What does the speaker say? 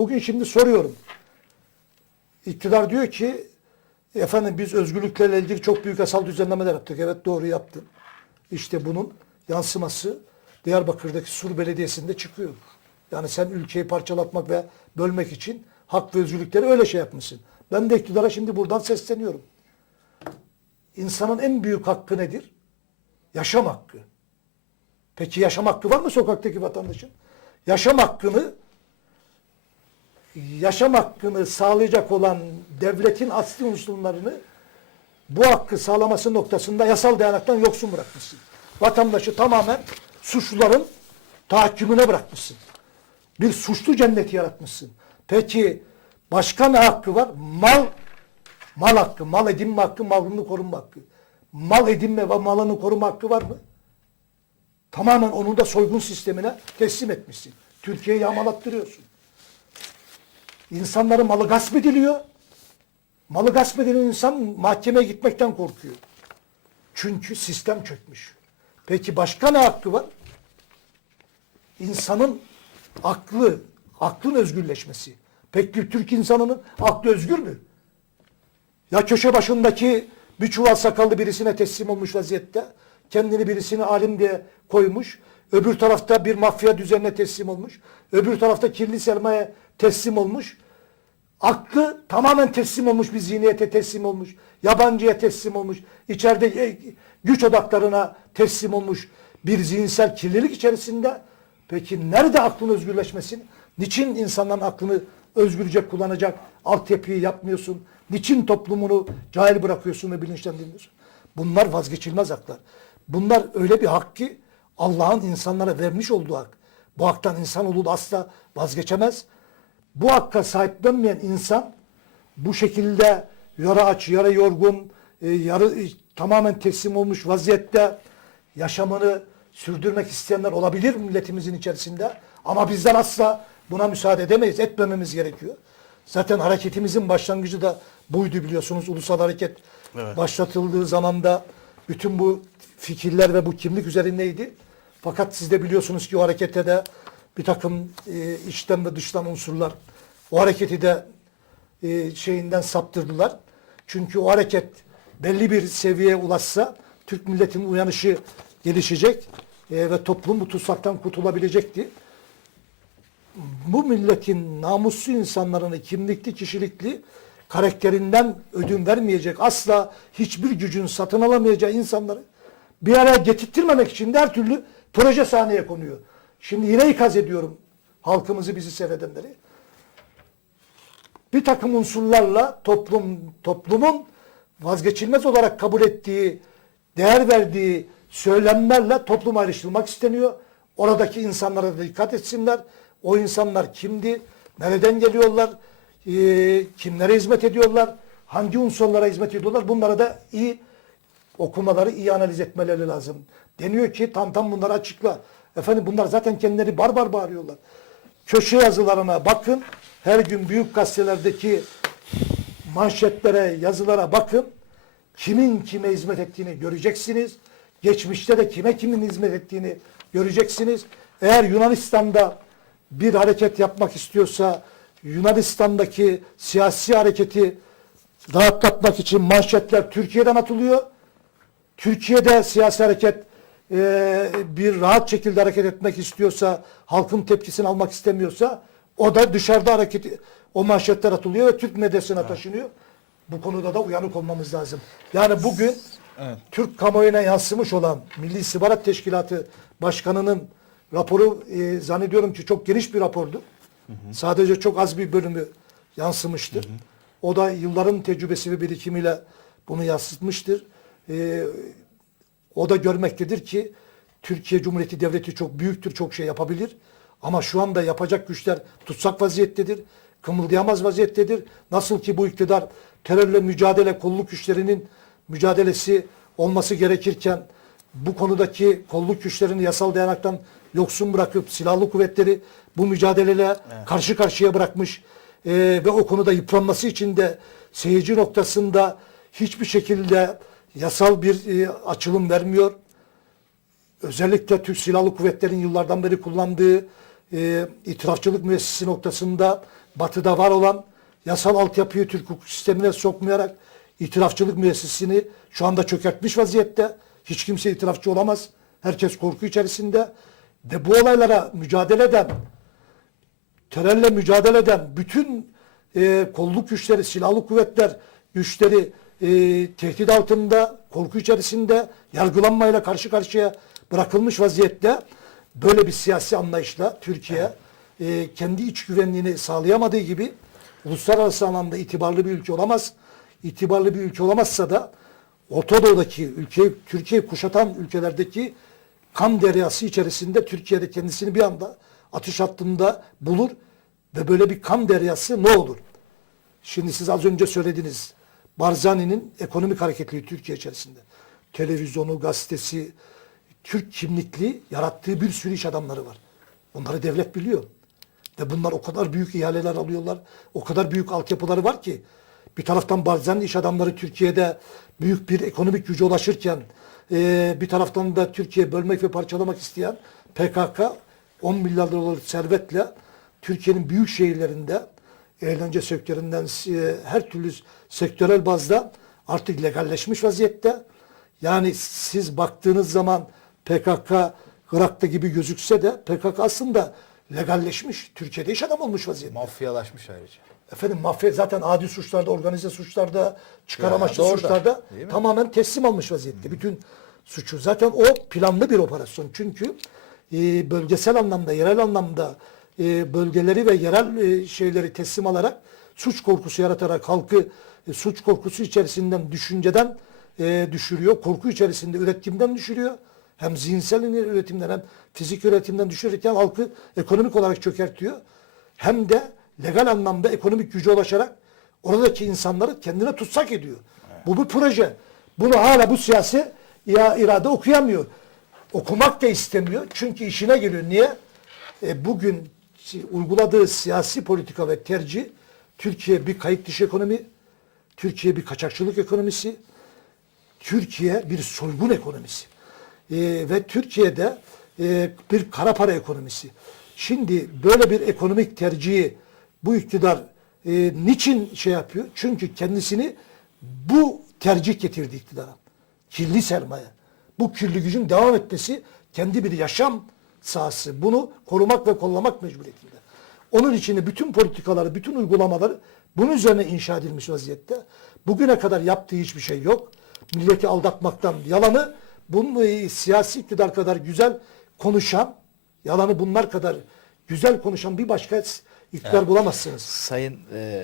Bugün şimdi soruyorum. İktidar diyor ki efendim biz özgürlüklerle ilgili çok büyük yasal düzenlemeler yaptık. Evet doğru yaptın. İşte bunun yansıması Diyarbakır'daki Sur Belediyesi'nde çıkıyor. Yani sen ülkeyi parçalatmak ve bölmek için hak ve özgürlükleri öyle şey yapmışsın. Ben de iktidara şimdi buradan sesleniyorum. İnsanın en büyük hakkı nedir? Yaşam hakkı. Peki yaşam hakkı var mı sokaktaki vatandaşın? Yaşam hakkını yaşam hakkını sağlayacak olan devletin asli unsurlarını bu hakkı sağlaması noktasında yasal dayanaktan yoksun bırakmışsın. Vatandaşı tamamen suçluların tahakkümüne bırakmışsın. Bir suçlu cenneti yaratmışsın. Peki başka ne hakkı var? Mal mal hakkı, mal edinme hakkı, malını koruma hakkı. Mal edinme ve malını koruma hakkı var mı? Tamamen onu da soygun sistemine teslim etmişsin. Türkiye'yi yağmalattırıyorsun. İnsanların malı gasp ediliyor. Malı gasp edilen insan mahkemeye gitmekten korkuyor. Çünkü sistem çökmüş. Peki başka ne hakkı var? İnsanın aklı, aklın özgürleşmesi. Peki Türk insanının aklı özgür mü? Ya köşe başındaki bir çuval sakallı birisine teslim olmuş vaziyette. Kendini birisini alim diye koymuş. Öbür tarafta bir mafya düzenine teslim olmuş. Öbür tarafta kirli sermaye teslim olmuş. Aklı tamamen teslim olmuş bir zihniyete teslim olmuş. Yabancıya teslim olmuş. içeride e, güç odaklarına teslim olmuş bir zihinsel kirlilik içerisinde. Peki nerede aklın özgürleşmesin? Niçin insanların aklını özgürce kullanacak altyapıyı yapmıyorsun? Niçin toplumunu cahil bırakıyorsun ve bilinçlendirmiyorsun? Bunlar vazgeçilmez haklar. Bunlar öyle bir hak ki Allah'ın insanlara vermiş olduğu hak. Bu haktan insanoğlu asla vazgeçemez. Bu hakka sahiplenmeyen insan bu şekilde yara aç, yara yorgun, e, yarı e, tamamen teslim olmuş vaziyette yaşamını sürdürmek isteyenler olabilir milletimizin içerisinde. Ama bizden asla buna müsaade edemeyiz, etmememiz gerekiyor. Zaten hareketimizin başlangıcı da buydu biliyorsunuz. Ulusal hareket başlatıldığı zaman da bütün bu fikirler ve bu kimlik üzerindeydi. Fakat siz de biliyorsunuz ki o harekette de bir takım e, içten ve dıştan unsurlar o hareketi de e, şeyinden saptırdılar. Çünkü o hareket belli bir seviyeye ulaşsa Türk milletinin uyanışı gelişecek e, ve toplum bu tutsaktan kurtulabilecekti. Bu milletin namuslu insanlarını kimlikli, kişilikli karakterinden ödün vermeyecek, asla hiçbir gücün satın alamayacağı insanları bir araya getirttirmemek için de her türlü proje sahneye konuyor. Şimdi yine ikaz ediyorum halkımızı, bizi seyredenleri bir takım unsurlarla toplum toplumun vazgeçilmez olarak kabul ettiği, değer verdiği söylemlerle toplum ayrıştırılmak isteniyor. Oradaki insanlara da dikkat etsinler. O insanlar kimdi? Nereden geliyorlar? Ee, kimlere hizmet ediyorlar? Hangi unsurlara hizmet ediyorlar? Bunlara da iyi okumaları, iyi analiz etmeleri lazım. Deniyor ki tam tam bunları açıkla. Efendim bunlar zaten kendileri barbar bağırıyorlar. Köşe yazılarına bakın. Her gün büyük gazetelerdeki manşetlere, yazılara bakın. Kimin kime hizmet ettiğini göreceksiniz. Geçmişte de kime kimin hizmet ettiğini göreceksiniz. Eğer Yunanistan'da bir hareket yapmak istiyorsa Yunanistan'daki siyasi hareketi rahatlatmak için manşetler Türkiye'den atılıyor. Türkiye'de siyasi hareket e, bir rahat şekilde hareket etmek istiyorsa, halkın tepkisini almak istemiyorsa o da dışarıda hareket o manşetler atılıyor ve Türk medyasına taşınıyor. Bu konuda da uyanık olmamız lazım. Yani bugün Türk kamuoyuna yansımış olan Milli İstihbarat Teşkilatı Başkanı'nın raporu e, zannediyorum ki çok geniş bir rapordu. Sadece çok az bir bölümü yansımıştır. O da yılların tecrübesi ve birikimiyle bunu yansıtmıştır. E, o da görmektedir ki Türkiye Cumhuriyeti Devleti çok büyüktür, çok şey yapabilir. Ama şu anda yapacak güçler tutsak vaziyettedir. Kımıldayamaz vaziyettedir. Nasıl ki bu iktidar terörle mücadele kolluk güçlerinin mücadelesi olması gerekirken bu konudaki kolluk güçlerini yasal dayanaktan yoksun bırakıp silahlı kuvvetleri bu mücadeleyle karşı karşıya bırakmış e, ve o konuda yıpranması için de seyirci noktasında hiçbir şekilde yasal bir e, açılım vermiyor. Özellikle Türk Silahlı Kuvvetleri'nin yıllardan beri kullandığı e, itirafçılık müessesi noktasında batıda var olan yasal altyapıyı Türk hukuk sistemine sokmayarak itirafçılık müessesini şu anda çökertmiş vaziyette. Hiç kimse itirafçı olamaz. Herkes korku içerisinde. Ve bu olaylara mücadele eden, terörle mücadele eden bütün e, kolluk güçleri, silahlı kuvvetler güçleri e, tehdit altında, korku içerisinde yargılanmayla karşı karşıya bırakılmış vaziyette böyle bir siyasi anlayışla Türkiye e, kendi iç güvenliğini sağlayamadığı gibi uluslararası alanda itibarlı bir ülke olamaz. İtibarlı bir ülke olamazsa da Orta Doğu'daki ülkeyi, Türkiye'yi kuşatan ülkelerdeki kan deryası içerisinde Türkiye'de kendisini bir anda atış hattında bulur ve böyle bir kan deryası ne olur? Şimdi siz az önce söylediniz. Barzani'nin ekonomik hareketliği Türkiye içerisinde. Televizyonu, gazetesi, Türk kimlikli yarattığı bir sürü iş adamları var. Bunları devlet biliyor. Ve bunlar o kadar büyük ihaleler alıyorlar. O kadar büyük altyapıları var ki. Bir taraftan Barzani iş adamları Türkiye'de büyük bir ekonomik güce ulaşırken bir taraftan da Türkiye bölmek ve parçalamak isteyen PKK 10 milyar dolarlık servetle Türkiye'nin büyük şehirlerinde eğlence sektöründen her türlü sektörel bazda artık legalleşmiş vaziyette. Yani siz baktığınız zaman PKK Irak'ta gibi gözükse de PKK aslında legalleşmiş. Türkiye'de iş adam olmuş vaziyette. Mafyalaşmış ayrıca. Efendim mafya zaten adi suçlarda, organize suçlarda, çıkar Ya, amaçlı da, suçlarda tamamen teslim almış vaziyette. Bütün suçu. Zaten o planlı bir operasyon. Çünkü e, bölgesel anlamda, yerel anlamda e, bölgeleri ve yerel e, şeyleri teslim alarak suç korkusu yaratarak halkı e, suç korkusu içerisinden, düşünceden e, düşürüyor. Korku içerisinde üretimden düşürüyor. Hem zihinsel üretimden hem fizik üretimden düşürürken halkı ekonomik olarak çökertiyor. Hem de legal anlamda ekonomik güce ulaşarak oradaki insanları kendine tutsak ediyor. Bu bir proje. Bunu hala bu siyasi ya irade okuyamıyor. Okumak da istemiyor. Çünkü işine geliyor. Niye? E, bugün uyguladığı siyasi politika ve tercih Türkiye bir kayıt dışı ekonomi, Türkiye bir kaçakçılık ekonomisi, Türkiye bir soygun ekonomisi. Ee, ve Türkiye'de e, bir kara para ekonomisi. Şimdi böyle bir ekonomik tercihi bu iktidar e, niçin şey yapıyor? Çünkü kendisini bu tercih getirdi iktidara. Kirli sermaye. Bu kirli gücün devam etmesi kendi bir yaşam sahası. Bunu korumak ve kollamak mecburiyetinde. Onun için de bütün politikaları, bütün uygulamaları bunun üzerine inşa edilmiş vaziyette. Bugüne kadar yaptığı hiçbir şey yok. Milleti aldatmaktan yalanı bunun siyasi iktidar kadar güzel konuşan, yalanı bunlar kadar güzel konuşan bir başka iktidar bulamazsınız. Sayın e,